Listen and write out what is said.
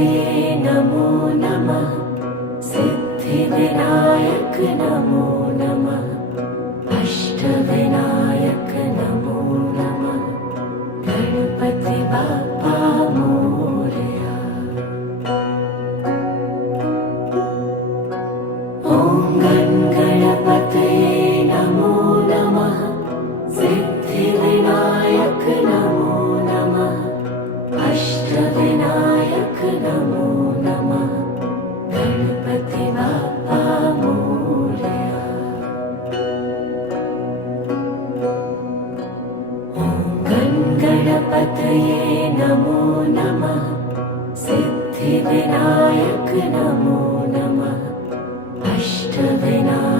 गणपतये नमो नमः। सिद्धिविनायक नमो नमः। अष्टविनायक नमो नमः। गणपति बाप्पा मोरया। ॐ गणपतये नमो नमः। सिद्धिविनायक नमो नमः। अष्टविनायक नमो नमः। गणपति बाप्पा मोरया। ॐ गणपतये नमो नमः। सिद्धिविनायक नमो नमः। अष्टविनायक